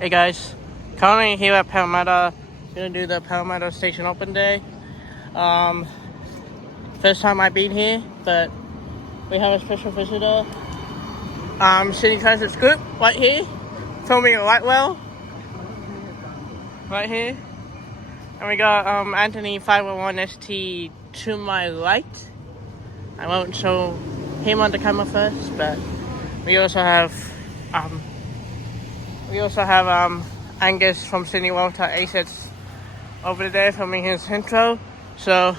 Hey guys, currently here at Parramatta. Gonna do the Parramatta Station Open Day. First time I've been here, but we have a special visitor. City Transit's group right here, filming right well, right here. And we got Anthony 501 ST to my right. I won't show him on the camera first, but we also have Angus from Sydney Walter Assets over there filming his intro. So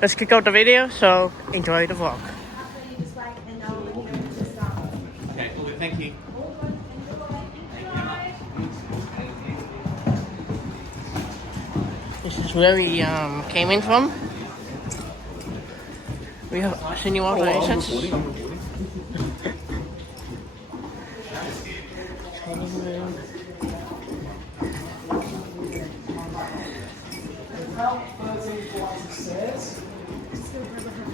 let's kick off the video. So enjoy the vlog. Okay, thank you. This is where we came in from. We have Sydney Walter Assets.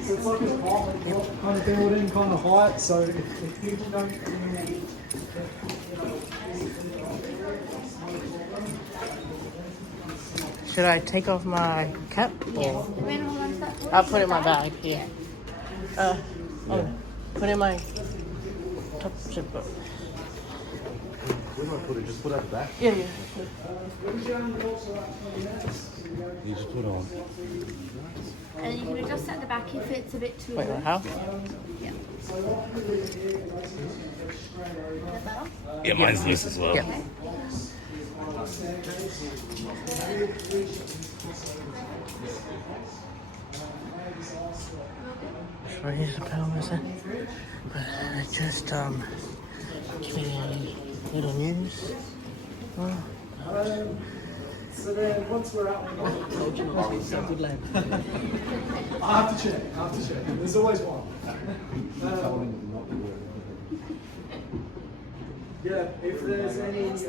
So it's like a apartment kind of building, kind of height. So if people don't, Should I take off my cap? Or I'll put it in my bag here. Put it in my top zipper. Where do I put it? Just put it at the back? Yeah. You just put it on. And you can adjust at the back if it's a bit too Wait, long. how? Yeah. Yeah, mine's loose as well. Yeah. So here's the power method. But I just give me a little news. so then once we're out, I have to check. There's always one. Yeah, if there's any, there's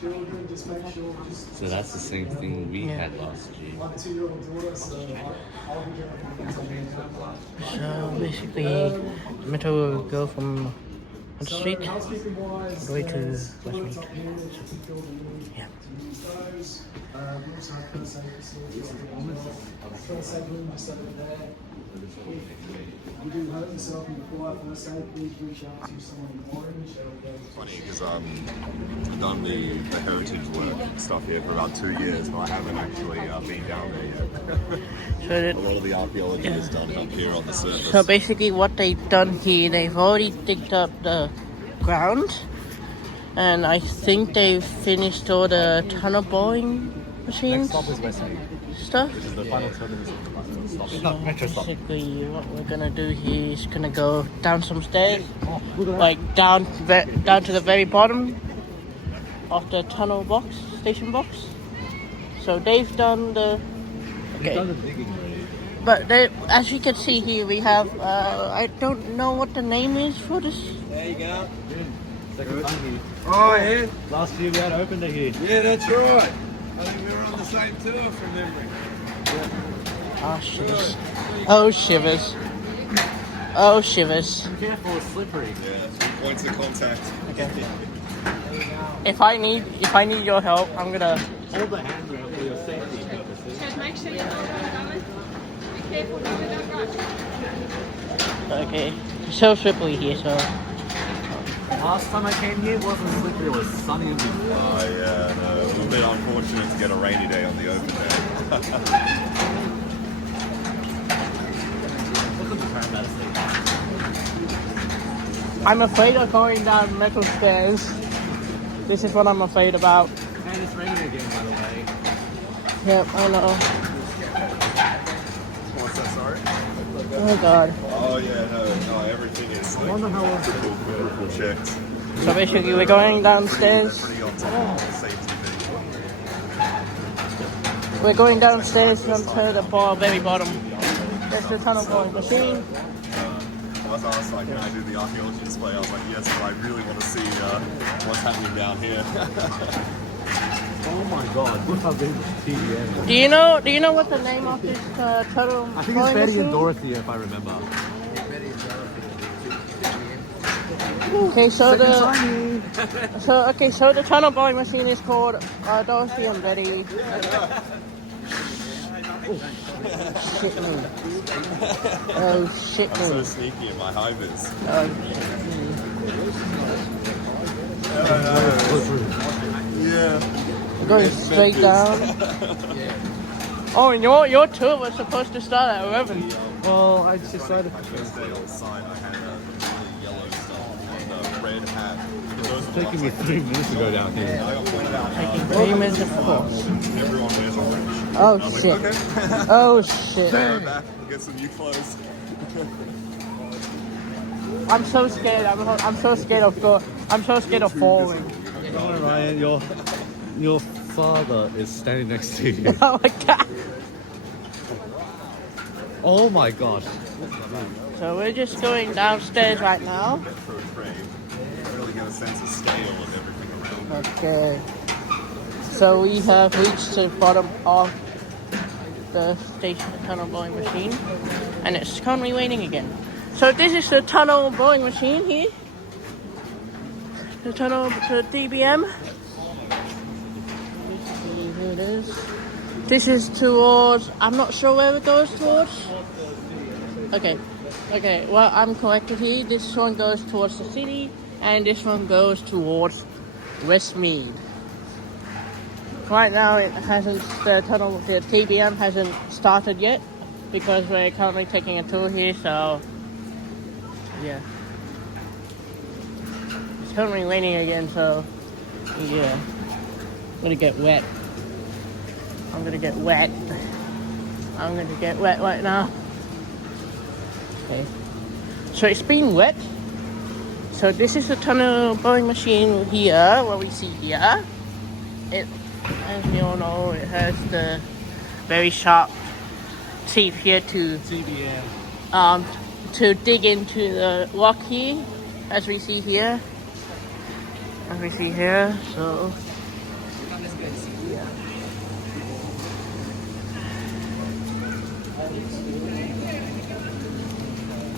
children, just make sure. So that's the same thing we had last year. My 2-year-old daughter, so I'll be doing So basically, the metro will go from on the street all the way to Westmead. Yeah. We also have first aid facilities. First aid room just over there. If you do hurt yourself and require first aid, please reach out to someone in orange. Funny because I've done the heritage work stuff here for about 2 years, but I haven't actually been down there yet. So A lot of the archaeology is done up here on the surface. So basically what they've done here, they've already digged up the ground, and I think they've finished all the tunnel boring machines Stop is Westmead. stuff. This is the final terminus of the stop. It's So not Metro Stop. basically what we're gonna do here is gonna go down some stairs, like down to the very bottom of the tunnel box, station box. So they've done the They've done the digging already. but as you can see here, we have I don't know what the name is for this. There you go. Second time here. Oh, yeah? Last year we had opened it here. Yeah, that's right. I think we were on the same tour from memory. Oh shivers! Oh shivers! Oh shivers! Be careful, it's slippery. Yeah, 3 points of contact. Okay. If I need your help, I'm gonna. Hold the handrail for your safety purposes. Just make sure you're not going. Be careful, don't rush. Okay. It's so slippery here, so. Last time I came here, it wasn't slippery, it was sunny and beautiful. Oh yeah, no, a little bit unfortunate to get a rainy day on the open day. Welcome to Parramatta Station. I'm afraid of going down metal stairs. This is what I'm afraid about. And it's raining again, by the way. Yep, I know. What's that, sorry? Oh god. Oh yeah, no, everything is like, wonder how long critical checked. So basically, we're going downstairs. Pretty on top of the safety thing. We're going downstairs onto the very bottom. There's the tunnel boring machine. I was asked, like, can I do the archaeology display? I was like, yes, but I really want to see what's happening down here. Oh my god, what have been TVM? Do you know what the name of this tunnel I think it's boring Betty machine? and Dorothy, if I remember. Okay, so the tunnel boring machine is called Dorothy and Betty. Shit me. Oh shit I'm me. so sneaky in my high vis. Oh shit me. Yeah. Going straight down. Oh, and your tour was supposed to start at 11. Well, I decided. First day on site, I had a yellow stuff and a red hat. It's taking me 3 minutes to go down here. I got pointed out. Taking 3 minutes of course. Everyone wears orange. Oh And I was shit. like, okay. Oh shit. Go back and get some new clothes. I'm so scared. I'm so scared of falling. Ryan, your father is standing next to you. Oh my god. Oh my gosh. So we're just going downstairs right now. Metro train. Really get a sense of scale of everything around. Okay. So we have reached the bottom of the station tunnel blowing machine, and it's currently raining again. So this is the tunnel blowing machine here. The tunnel to DBM. Here it is. This is towards. I'm not sure where it goes towards. Okay. Okay. Well, I'm corrected here. This one goes towards the city, and this one goes towards Westmead. Right now, it hasn't. The TBM hasn't started yet because we're currently taking a tour here. So, yeah, it's currently raining again. So, yeah, I'm gonna get wet. I'm gonna get wet. I'm gonna get wet right now. Okay, so it's been wet. So this is the tunnel blowing machine here. What we see here, it. As you all know, it has the very sharp teeth here to dig into the rock here, as we see here. So yeah.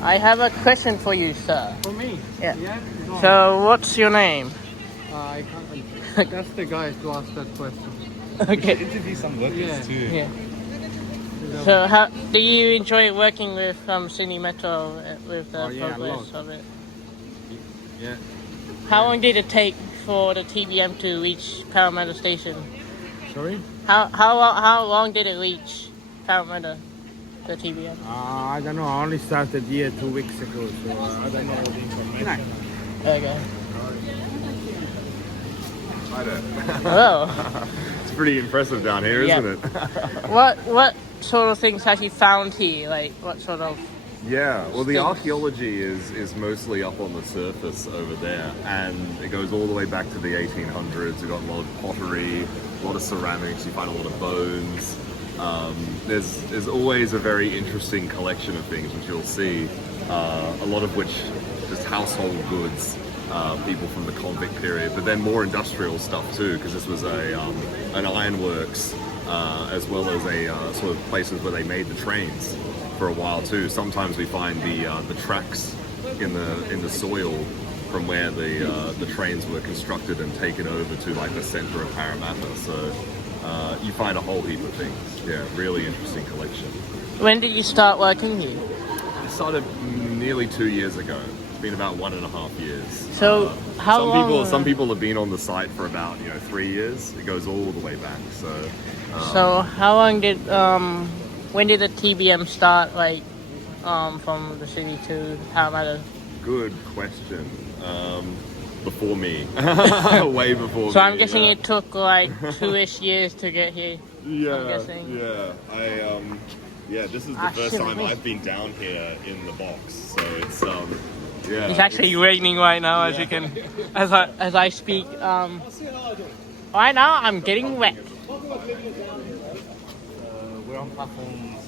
I have a question for you, sir. For me? Yeah. Yeah? Go on. So, what's your name? I can't. That's the guy to ask that question. Okay. Interview some workers Yeah. too. Yeah. So, how do you enjoy working with Sydney Metro with the progress of it? Yeah. How long did it take for the TBM to reach Parramatta Station? Sorry? How long did it reach Parramatta, the TBM? I don't know. I only started here 2 weeks ago, so I don't know the information. Okay. Hi there. Well, It's pretty impressive down here, Yeah. isn't it? what sort of things have you found here? Like, what sort of? Yeah, well, the Things. archaeology is mostly up on the surface over there, and it goes all the way back to the 1800s. We've got a lot of pottery, a lot of ceramics. You find a lot of bones. There's always a very interesting collection of things which you'll see. A lot of which just household goods. People from the convict period, but then more industrial stuff too, because this was an ironworks as well as a sort of places where they made the trains for a while too. Sometimes we find the tracks in the soil from where the trains were constructed and taken over to like the center of Parramatta. So you find a whole heap of things. Yeah, really interesting collection. When did you start working here? It started nearly 2 years ago. It's been about 1.5 years. So how long? Some people have been on the site for about 3 years. It goes all the way back. So how long did when did the TBM start? Like from the city to Parramatta? Good question. Before me, way before. So me, I'm guessing yeah. it took like 2-ish years to get here. Yeah, I'm guessing. Yeah. This is the first shit, time me. I've been down here in the box. So it's yeah. It's actually raining right now, as you can, as I speak. Right now I'm getting wet. We're on platforms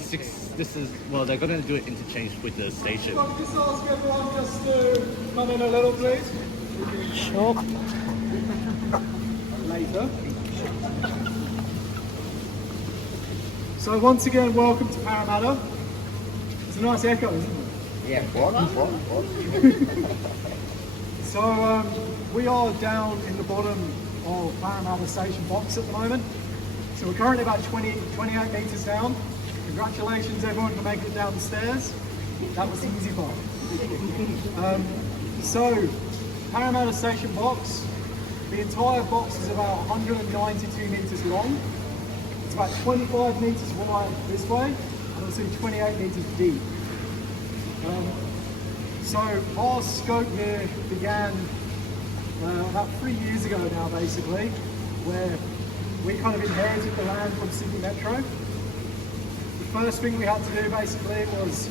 6. This is they're gonna do it interchange with the station. Just ask everyone just to come in a little, please. Sure. Later. So once again, welcome to Parramatta. It's a nice echo, isn't it? So we are down in the bottom of Parramatta Station box at the moment. So we're currently about 28 metres down. Congratulations everyone for making it down the stairs. That was the easy part. So Parramatta Station box, the entire box is about 192 metres long. It's about 25 metres wide this way and also 28 metres deep. So our scope here began about 3 years ago now, basically, where we kind of inherited the land from Sydney Metro. The first thing we had to do basically was,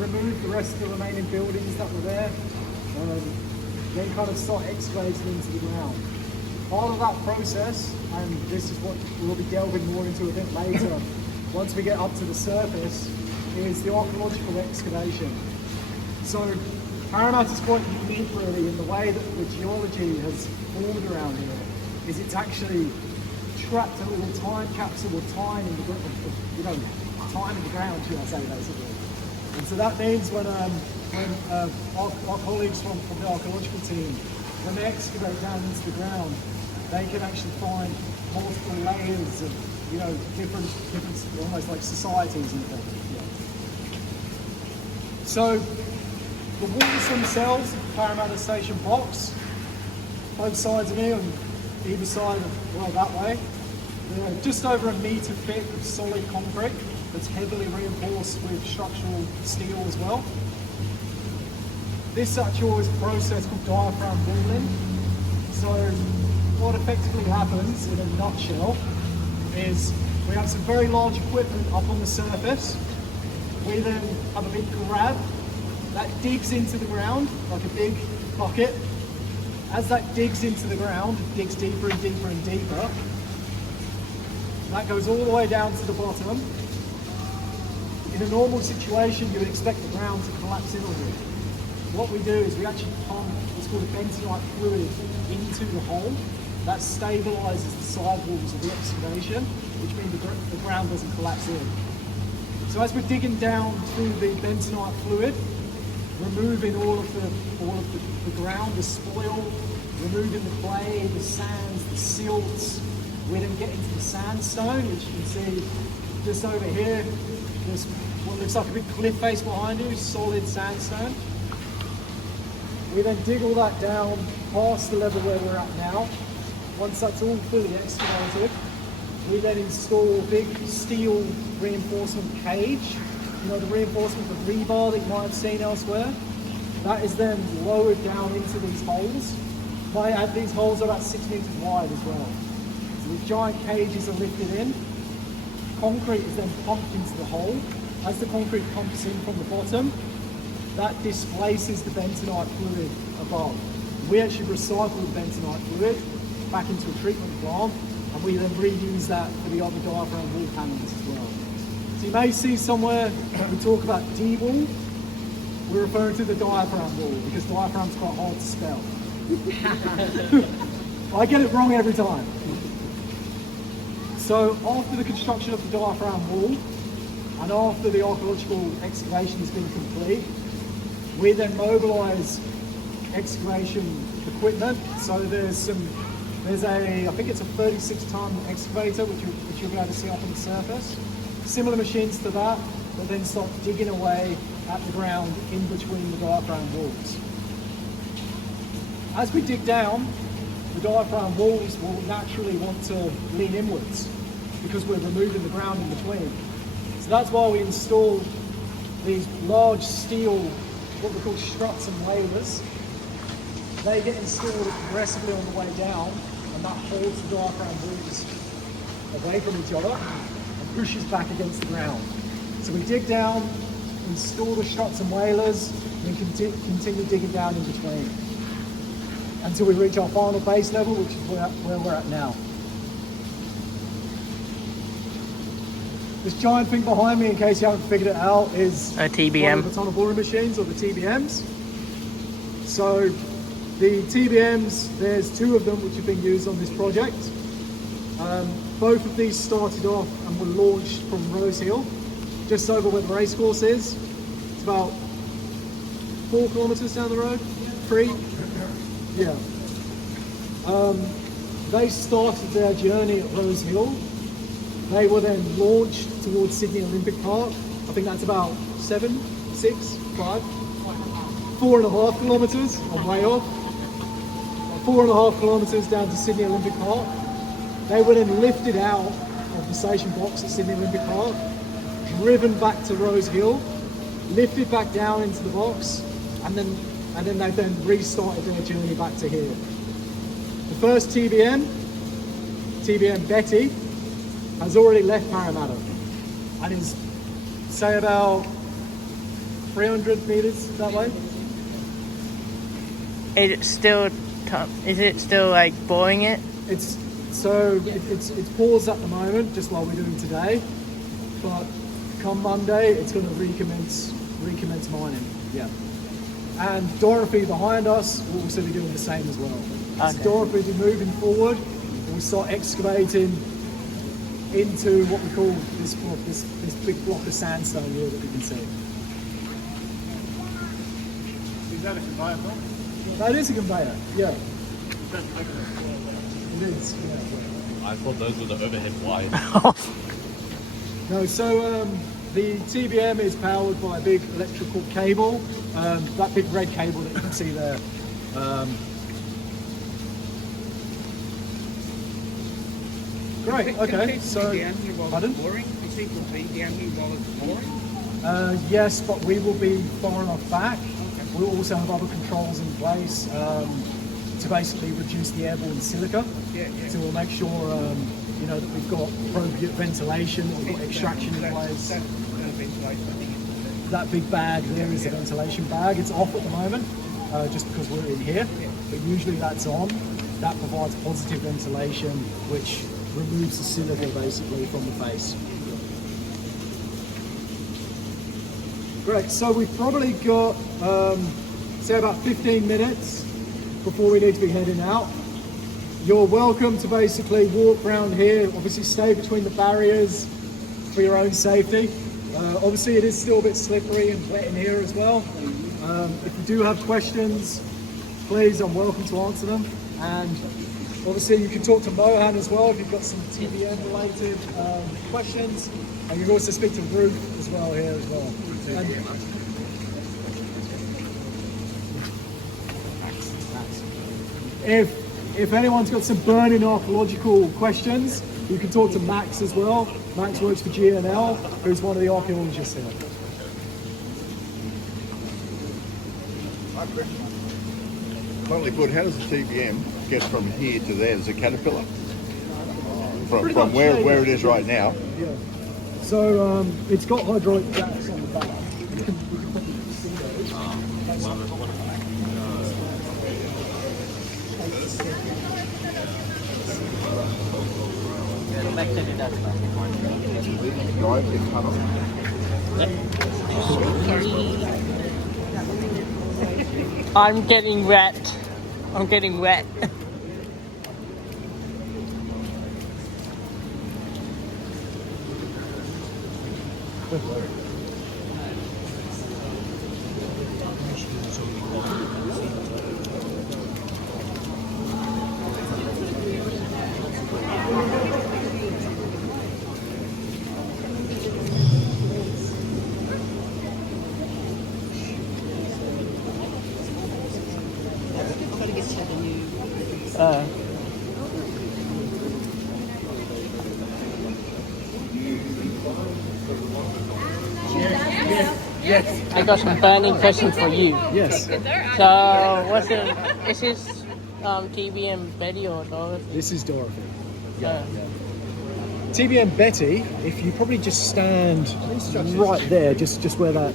remove the rest of the remaining buildings that were there, then kind of start excavating into the ground. Part of that process, and this is what we'll be delving more into a bit later, once we get up to the surface, is the archaeological excavation. So Parramatta is quite unique really in the way that the geology has formed around here, is it's actually trapped a little time capsule of time in the time in the ground, should I say, basically. And so that means when our colleagues from the archaeological team, when they excavate down into the ground, they can actually find multiple layers of different almost like societies and things. Yeah. So the walls themselves of the Parramatta Station box, both sides of me on either side of, well, that way, they're just over 1 metre thick of solid concrete that's heavily reinforced with structural steel as well. This actual is a process called diaphragm walling. So what effectively happens in a nutshell is we have some very large equipment up on the surface. We then have a big grab that digs into the ground like a big bucket. As that digs into the ground, it digs deeper and deeper and deeper. That goes all the way down to the bottom. In a normal situation, you would expect the ground to collapse in on you. What we do is we actually pump what's called a bentonite fluid into the hole. That stabilises the sidewalls of the excavation, which means the ground doesn't collapse in. So as we're digging down through the bentonite fluid, removing all of the ground, the spoil, removing the clay, the sands, the silts, we then get into the sandstone, which you can see just over here. There's what looks like a big cliff face behind you, solid sandstone. We then dig all that down past the level where we're at now. Once that's all fully excavated, we then install a big steel reinforcement cage. The reinforcement of rebar that you might have seen elsewhere. That is then lowered down into these holes. These holes are about 6 metres wide as well. So these giant cages are lifted in. Concrete is then pumped into the hole. As the concrete pumps in from the bottom, that displaces the bentonite fluid above. We actually recycle the bentonite fluid back into a treatment plant, and we then reuse that for the other diaphragm wall panels as well. So you may see somewhere when we talk about D-wall, we're referring to the diaphragm wall because diaphragm's quite hard to spell. I get it wrong every time. So after the construction of the diaphragm wall and after the archaeological excavation has been complete, we then mobilise excavation equipment. So there's a, I think it's a 36-ton excavator which you'll be able to see up on the surface. Similar machines to that then start digging away at the ground in between the diaphragm walls. As we dig down, the diaphragm walls will naturally want to lean inwards because we're removing the ground in between. So that's why we install these large steel, what we call struts and waivers. They get installed progressively on the way down, and that holds the diaphragm walls away from each other and pushes back against the ground. So we dig down, install the struts and wailers, and then continue digging down in between until we reach our final base level, which is where we're at now. This giant thing behind me, in case you haven't figured it out, is a TBM. One of the tunnel boring machines, or the TBMs. So the TBMs, there's 2 of them which have been used on this project. Both of these started off and were launched from Rose Hill, just over where the racecourse is. It's about 4 kilometres down the road. 3. Yeah. They started their journey at Rose Hill. They were then launched towards Sydney Olympic Park. I think that's about 7, 6, 5, 4.5 kilometres. I'm way off. 4.5 kilometres down to Sydney Olympic Park. They were then lifted out of the station box at Sydney Olympic Park, driven back to Rose Hill, lifted back down into the box, and then they then restarted their journey back to here. The first TBM Betty, has already left Parramatta and is, say, about 300 metres that way. Is it still like boring it? It's paused at the moment, just while we're doing today. But come Monday, it's going to recommence mining. Yeah. And Dorothy behind us will also be doing the same as well. Okay. So Dorothy will be moving forward. We'll start excavating into what we call this big block of sandstone here that we can see. Is that a conveyor belt? That is a conveyor. Yeah. It is. Yeah. I thought those were the overhead wires. No, so the TBM is powered by a big electrical cable, that big red cable that you can see there. Great, okay, so, pardon? Yes, but we will be far enough back. We'll also have other controls in place to basically reduce the airborne silica. So we'll make sure that we've got appropriate ventilation, that we've got extraction in place. That big bag there is the ventilation bag. It's off at the moment, just because we're in here, but usually that's on. That provides positive ventilation, which removes the silica basically from the face. Great, so we've probably got, say about 15 minutes before we need to be heading out. You're welcome to basically walk around here, obviously stay between the barriers for your own safety. Obviously it is still a bit slippery and wet in here as well. If you do have questions, please, I'm welcome to answer them. And obviously you can talk to Mohan as well if you've got some TBM related questions. And you can also speak to Ruth as well here as well. And if anyone's got some burning archaeological questions, you can talk to Max as well. Max works for GNL, who's one of the archaeologists here. Totally good. How does the TBM get from here to there? There's a caterpillar. From where it is right now. Yeah. So it's got hydraulic jacks on the back. You can probably see those. Drive the tunnel. I'm getting wet. Yes. I got some burning questions for you. Yes. So, is this TBM Betty or Dorothy? This is Dorothy. Yeah. TBM Betty, if you probably just stand right there, just where that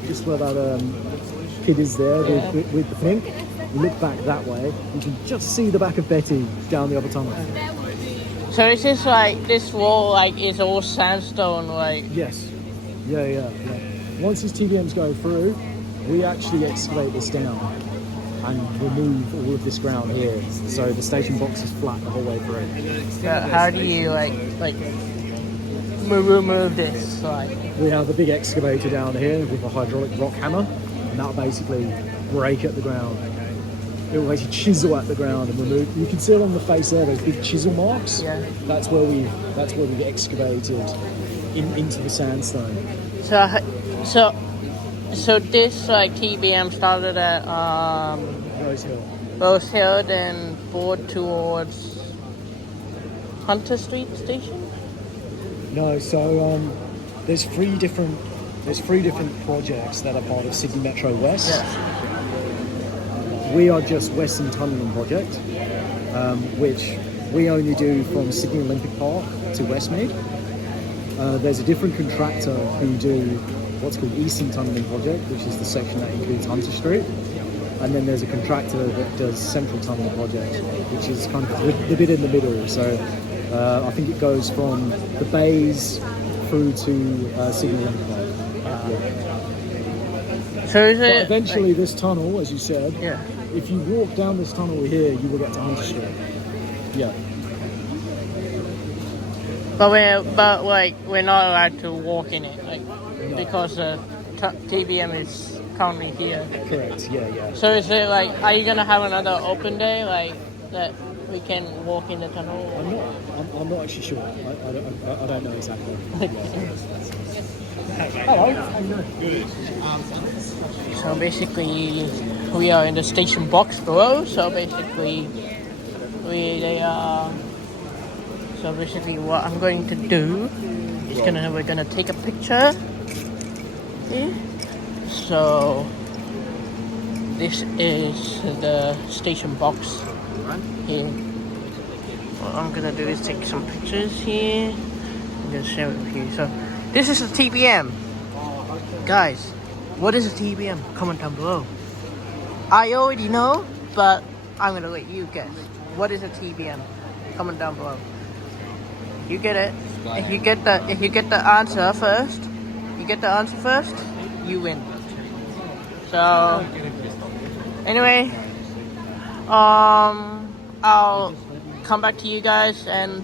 kid is there with the pink, you look back that way, you can just see the back of Betty down the other tunnel. So is this like this wall is all sandstone Yes. Yeah. Once these TBMs go through, we actually excavate this down and remove all of this ground here, so the station box is flat the whole way through. How do you remove this? We have the big excavator down here with a hydraulic rock hammer, and that'll basically break at the ground. It will actually chisel at the ground and remove. You can see it on the face there, those big chisel marks. Yeah. That's where we've excavated into the sandstone. So this like TBM started at Rose Hill, then board towards Hunter Street Station. No, so there's three different projects that are part of Sydney Metro West. Yeah. We are just Western Tunnelling Project, which we only do from Sydney Olympic Park to Westmead. There's a different contractor who do what's called Eastern Tunnelling Project, which is the section that includes Hunter Street. And then there's a contractor that does Central Tunnelling Project, which is kind of the bit in the middle. So I think it goes from the bays through to Sydney Olympic Park. So is But it eventually this tunnel, as you said, yeah. if you walk down this tunnel here, you will get to Hunter Street. Yeah. But we're not allowed to walk in it, because TBM is currently here. Correct. Yeah. So is it are you gonna have another open day that we can walk in the tunnel? I'm not actually sure. I don't know exactly. So basically, we are in the station box below. So basically, what I'm going to do is we're gonna take a picture. Okay. So this is the station box here. What I'm gonna do is take some pictures here. I'm gonna share it with you. So this is a TBM. Guys, what is a TBM? Comment down below. I already know, but I'm gonna let you guess. What is a TBM? Comment down below. You get it. If you get the answer first, you win. So anyway, I'll come back to you guys and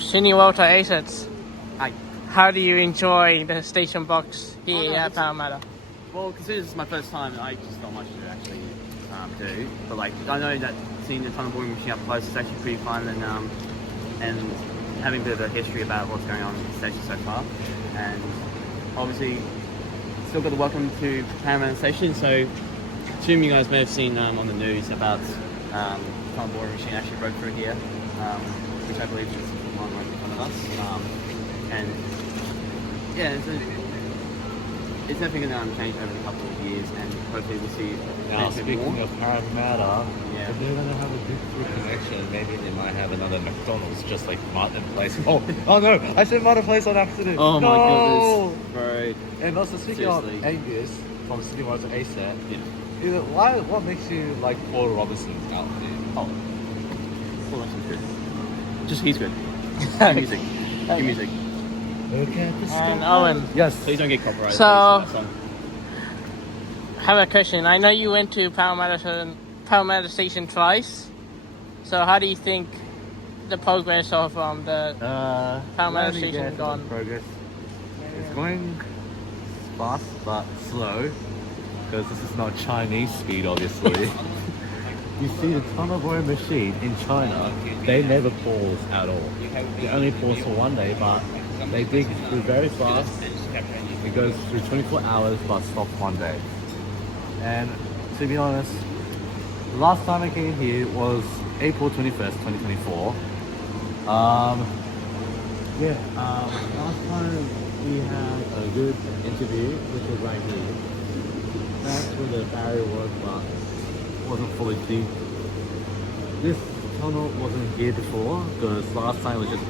Sydney Walter Assets. Hi. How do you enjoy the station box here at Parramatta? Well, considering this is my first time, I just not much to actually do. But I know that seeing the tunnel boring machine up close is actually pretty fun, and having a bit of a history about what's going on in the station so far. And obviously, still got the welcome to Parramatta Station. So, assume you guys may have seen on the news about the tunnel boring machine actually broke through here, which I believe is one right in front of us. And yeah, it's definitely going to change over a couple of years, and hopefully we'll see. Now, speaking of Parramatta, Yeah. if they're going to have a good food connection, maybe they might have another McDonald's just like Martin Place. Oh no, I said Martin Place on accident. Oh my No! goodness, bro. And also speaking Seriously. of Angus from Sydney Water ASAP, Yeah. what makes you like Paul Robinson's outfit? Oh, well, that's good. Just he's good. Good music. Good music. Look at the And Owen, Yes. Please don't get copyrighted. So- please, for that song. I have a question. I know you went to Parramatta Station twice. So how do you think the progress of the Parramatta let me Station get gone? the progress. It's going fast but slow because this is not Chinese speed, obviously. You see, the tunnel boring machine in China, they never pause at all. They only pause for one day, but they dig through very fast. It goes through 24 hours but stops one day. And to be honest, the last time I came here was April 21st, 2024. Last time we had a good interview, which was right here. That's where the barrier was, but wasn't fully deep. This tunnel wasn't here before, because last time it was just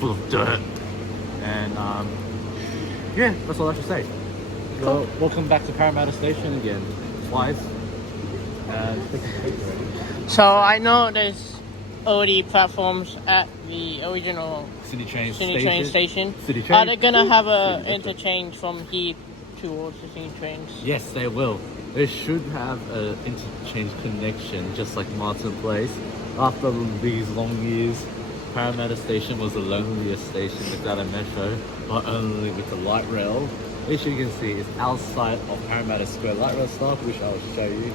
full of dirt. And yeah, that's all I should say. So, welcome back to Parramatta Station again, twice. So I know there's already platforms at the original City train train station. City train. Are they gonna have a interchange from here towards the City trains? Yes, they will. They should have an interchange connection, just like Martin Place. After these long years, Parramatta Station was the loneliest station without a metro, but only with the light rail. which you can see is outside of Parramatta Square light rail stop, which I'll show you.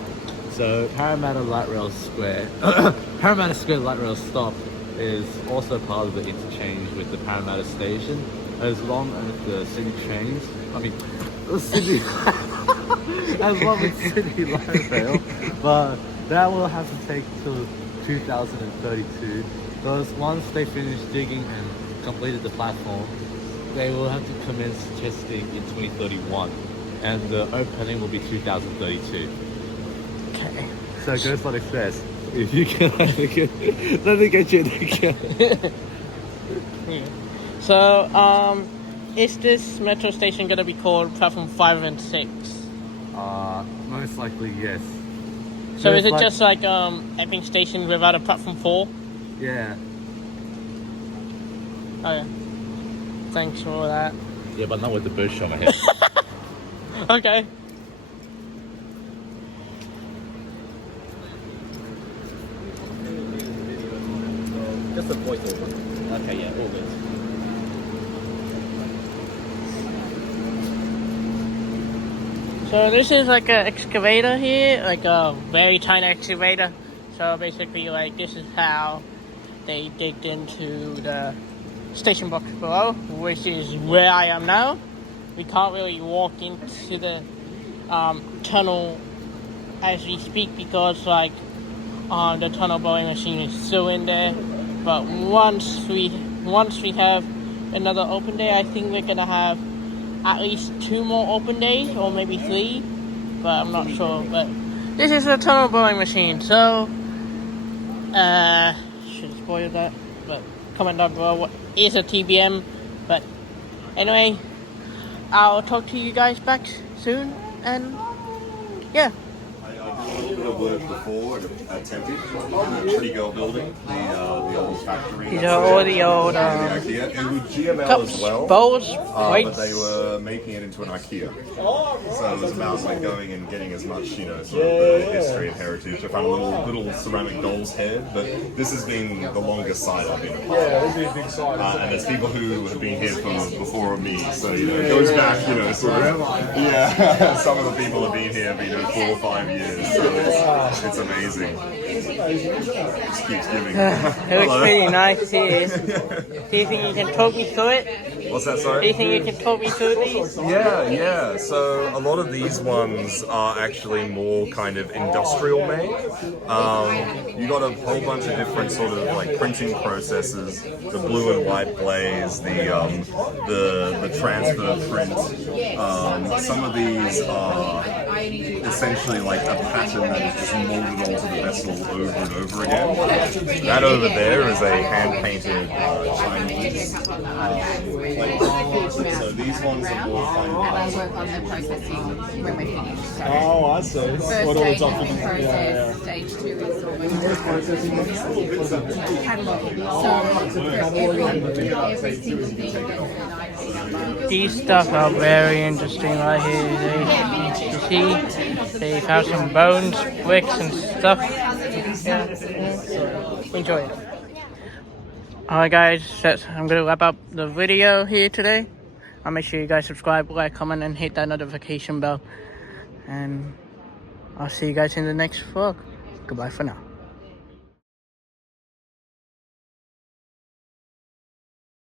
So Parramatta light rail square, Parramatta Square light rail stop is also part of the interchange with the Parramatta station, as long as the city trains, the city, as long as city light rail, but that will have to take till 2032, because once they finish digging and completed the platform, they will have to commence testing in 2031, and the opening will be 2032. Okay. So it goes like this. If you can, let me get you together. Yeah. So, is this metro station gonna be called platform 5 and 6? Most likely yes. So There's is it like- just like Epping Station without a platform 4? Yeah. Oh yeah. Thanks for that. Yeah, but not with the bush on my head. Okay. Just a voiceover. Okay, yeah, all good. So this is like an excavator here, like a very tiny excavator. So basically, like this is how they digged into the station box below, which is where I am now. We can't really walk into the tunnel as we speak because like the tunnel blowing machine is still in there. But once we have another open day, I think we're gonna have at least 2 more open days, or maybe 3, but I'm not sure. But this is a tunnel blowing machine, so should spoil that. But comment down below what is a TBM. But anyway, I'll talk to you guys back soon, and yeah. A little bit of work before at Tempe, the Pretty Girl building, the old factory. These are all the old IKEA. It was GML cups, as well, bowls, but plates. they were making it into an IKEA. So it was about like going and getting as much, sort of the history and heritage. I found a little ceramic doll's head, but this has been the longest site I've been a part of. Yeah, it'll be a big site. And there's people who have been here from before me, so it goes back, sort of. Yeah, some of the people have been here, 4 or 5 years. So it's amazing. Just keeps giving. It looks pretty nice here. Do you think you can talk me through it? What's that, Do sorry? you think you can talk me through these? Yeah. So a lot of these ones are actually more kind of industrial made. You got a whole bunch of different sort of like printing processes, the blue and white glaze, the transfer print. Some of these are essentially like a pattern that is just molded onto the vessel over and over again. That over there is a hand-painted Chinese plate. So these ones are more kind of I work on the processing when we're finished. So Oh, I see. first What all stage the is the process, stage 2 is cataloguing. So every single thing gets an ID number. These stuff are very interesting right here. You see, they have some bones, bricks, and stuff. Yeah. Enjoy it. Alright guys, I'm going to wrap up the video here today. I'll make sure you guys subscribe, like, comment, and hit that notification bell. And I'll see you guys in the next vlog. Goodbye for now.